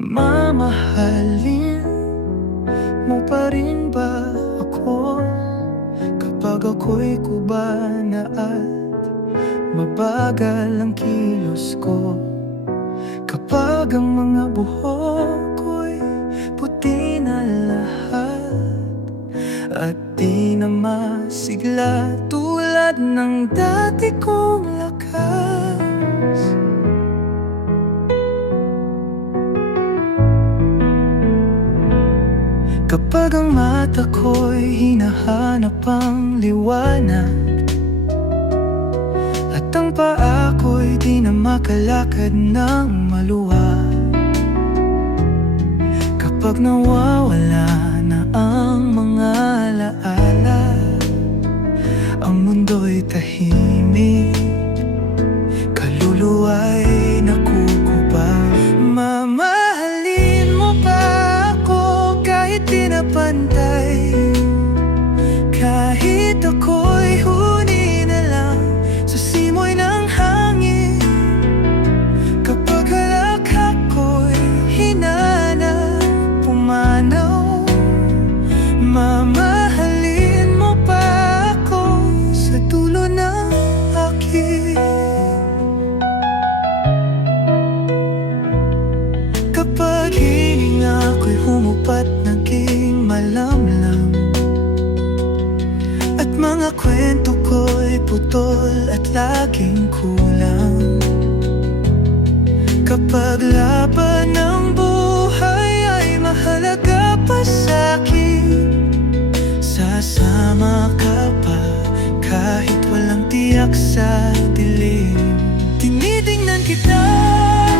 Mamahalin mo pa rin ba ako? Kapag ako'y kuba na at mabagal ang kilos ko. Kapag ang mga buhok ko'y puti na lahat At di na masigla tulad ng dati kong lakas Kapag ang mata ko'y hinahanap ang liwanag At ang paa ko'y di na makalakad ng maluwag Kapag nawawala na ang Mga kwento ko'y putol at laging kulang. Kapag laban ng buhay ay mahalaga pa sa'kin Sasama ka pa kahit walang tiyak sa dilim. Tinitingnan kita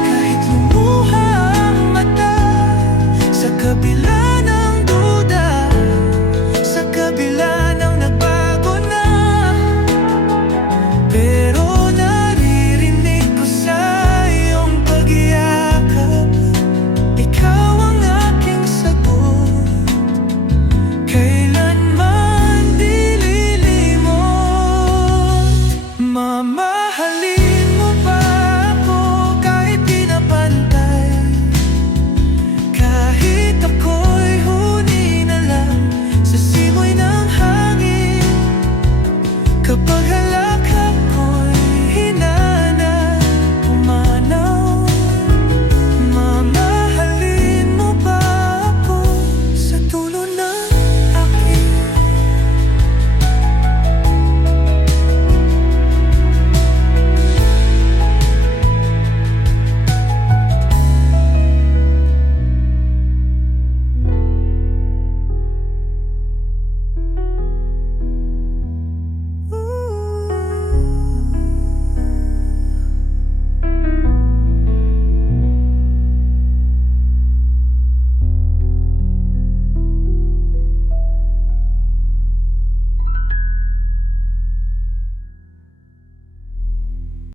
kahit lumuha ang mata Sa kabila.